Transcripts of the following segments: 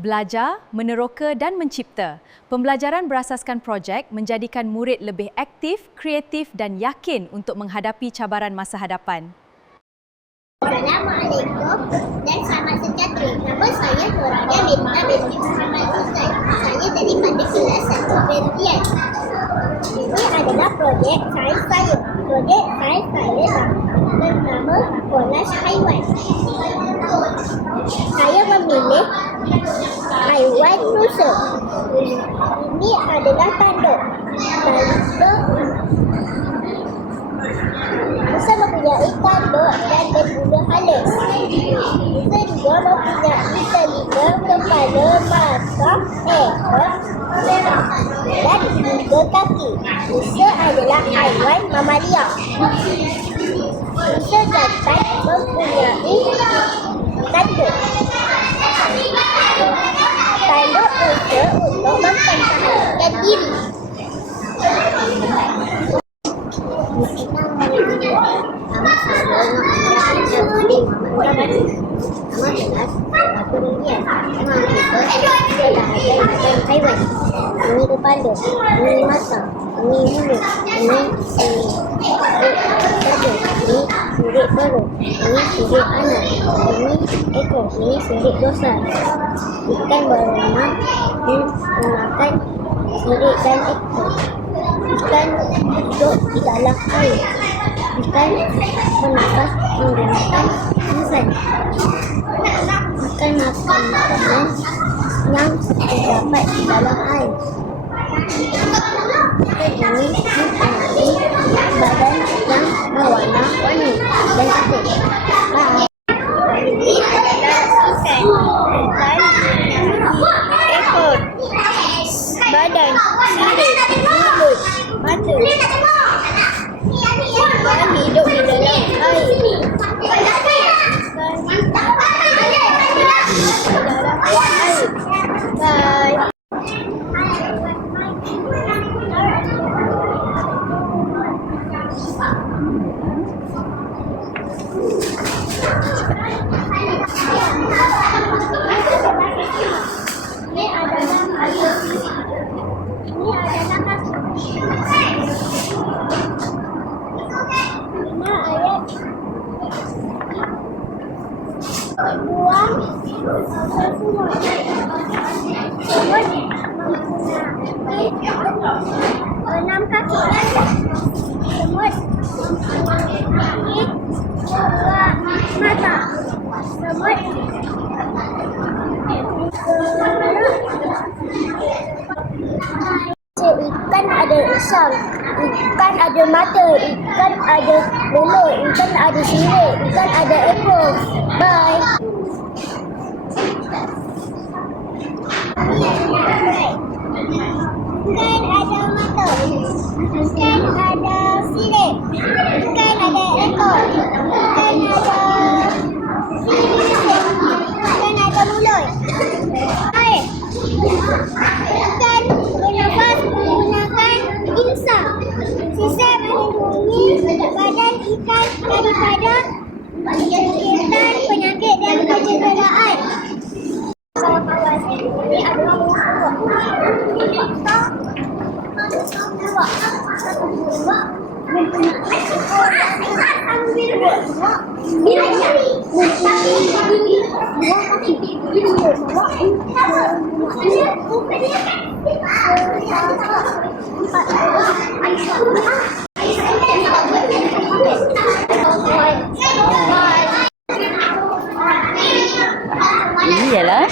Belajar, meneroka dan mencipta. Pembelajaran berasaskan projek menjadikan murid lebih aktif, kreatif dan yakin untuk menghadapi cabaran masa hadapan. Assalamualaikum dan selamat sejahtera. Nama saya Nurana Binta binti Muhammad Hussein. Saya daripada kelas 1 Berlian. Ini adalah projek sains saya. Projek sains saya bernama Kolaj Haiwan. Saya memilih haiwan rusa. Ini adalah tanduk. Rusa mempunyai tanduk dan berbulu halus. Rusa juga mempunyai telinga, kepala, mata, ekor dan juga kaki. Rusa adalah haiwan mamalia. Rusa jantan mempunyai tanduk. Tanduk rusa untuk mempertahankan diri. Nama saya haiwan. Ini kepala, ini mata, ini mulut, ini sirik perut, ini sirik anak, ini ekor, ini sirik dorsal. Ikan berwarna menggunakan sirik dan ekor. Ikan hidup di dalam air. Ikan bernafas menggunakan lisan. Ikan makan makanan yang terdapat di dalam air. Ikan ini mempunyai badan yang berwarna-warni dan cantik. Ini adalah ikan. Ekor, badan, sirik, mulut, mata. Ikan hidup di dalam air. Bye. Ini adalah buang enam kaki. Semut mempunyai dua mata. Semut ikan ada usang, ikan ada mata, ikan ada mulut, ikan ada sirik, ikan ada ekor. Bye. Ikan ada mata, ikan ada sirik, ikan ada ekor, ikan ada sirik, ikan ada mulut. Air. Ikan bernafas menggunakan insang. Sisa melindungi badan ikan daripada jangkitan penyakit dan kecederaan. Ini adalah Ini ialah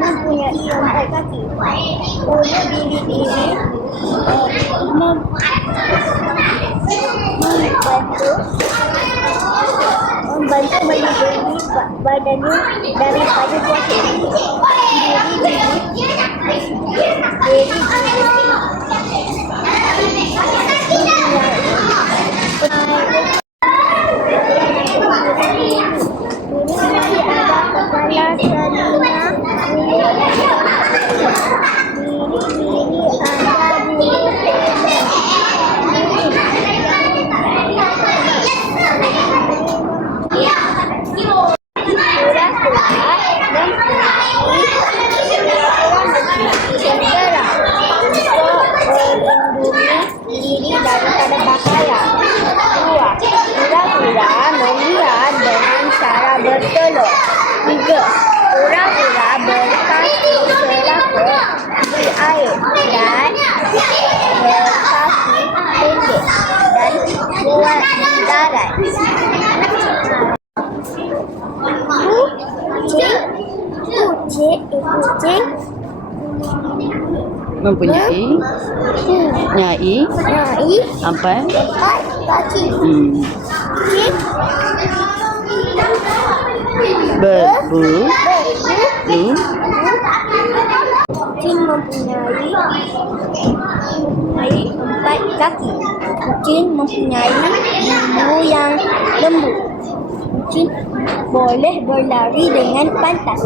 mempunyai 4 kaki. Oleh diri membantu melindungi badannya daripada cuaca. Diri ada bertolak. 3. Kura-kura berkaki selaput di air dan berkaki pendek dan kuat di darat. Kucing Mempunyai nyai empat kaki. Kucing berbulu Kucing mempunyai 4 kaki. Kucing mempunyai bulu yang lembut. Kucing boleh berlari dengan pantas.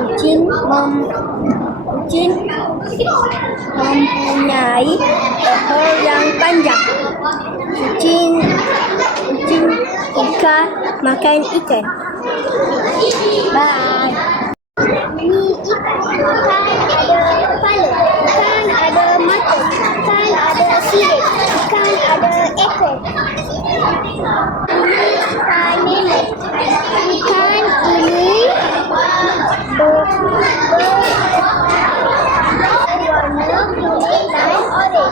Kucing mempunyai ekor yang panjang. Kucing suka makan ikan. Bye. Ikan ada kepala, ikan ada mata, ikan ada sirip, ikan ada ekor. Ikan ini berwarna kuning dan oranye.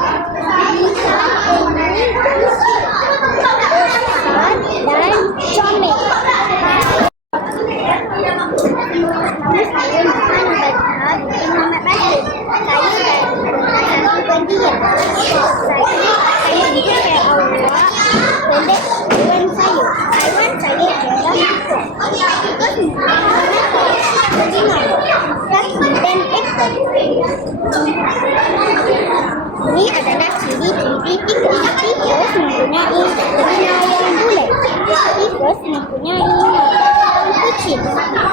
Ikan ini besar dan comel. Saya bukan berhad Muhammad Bashir. Saya dari pendiam. Saya dikira awak pendek haiwan saya. Haiwan saya adalah begingan, kaki dan ekor. Ini adalah ciri-ciri tikus. Tikus mempunyai telinga yang bulat. Tikus mempunyai kucing.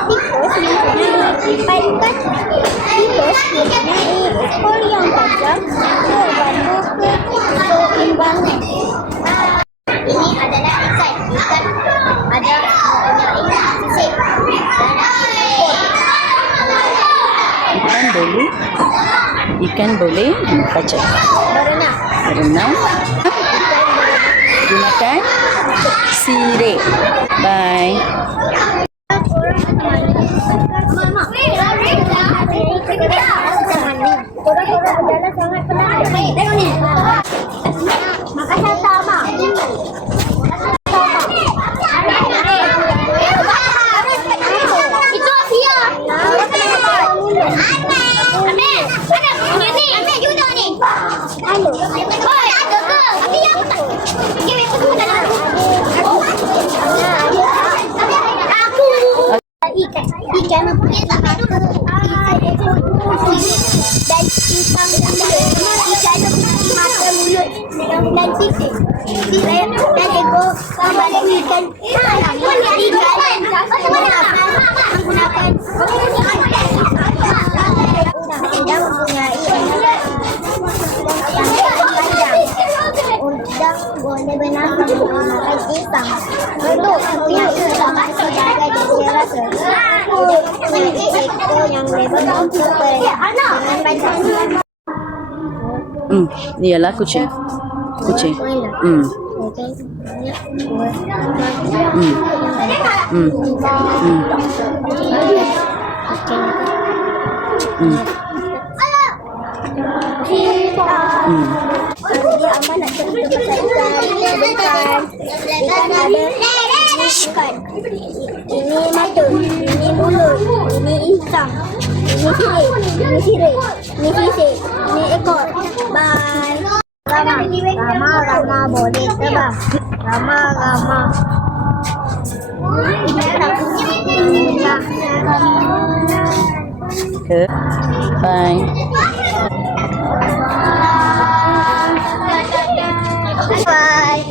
Tikus mempunyai 4 kaki. Tikus mempunyai ekor yang panjang berwarna keseimbangan. Ini adalah ikan. Ikan ada mempunyai sisik dan ekor. Ikan boleh baca berenang gunakan sirip. Bye. Kura-kura adalah sangat penat. Tengok ni. Makan sama. Itu Asia. Ambil ni. Ambil juga ni. Halo. Oi, ada ke? Tapi yang tak. Okey, wait, tunggu dalam. Aku. Ikan dan simpang ikan mata mulut dan titik dan ekor kembali ikan menggunakan udang mempunyai udang boleh bernafas menggunakan simpang. Untuk mempunyai sama sebagai daya rasa. Mempunyai ekor yang lebar dengan panjang. Ialah kucing. Kucing. Dia aman nak cerita pasal ikan ada ikan. Ini mata, ini mulut, ini insang, ini sirip, ini sisik, ini ekor. Bye. Rama boleh terbang. Rama. Okay. Bye. Bye.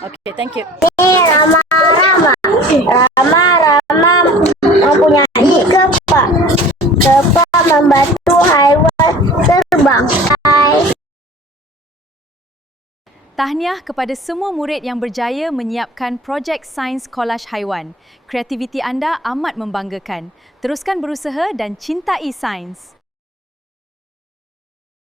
Okay, thank you. Rama mempunyai kepala. Kepala membantu haiwan terbang. Bye. Tahniah kepada semua murid yang berjaya menyiapkan projek sains kolaj haiwan. Kreativiti anda amat membanggakan. Teruskan berusaha dan cintai sains.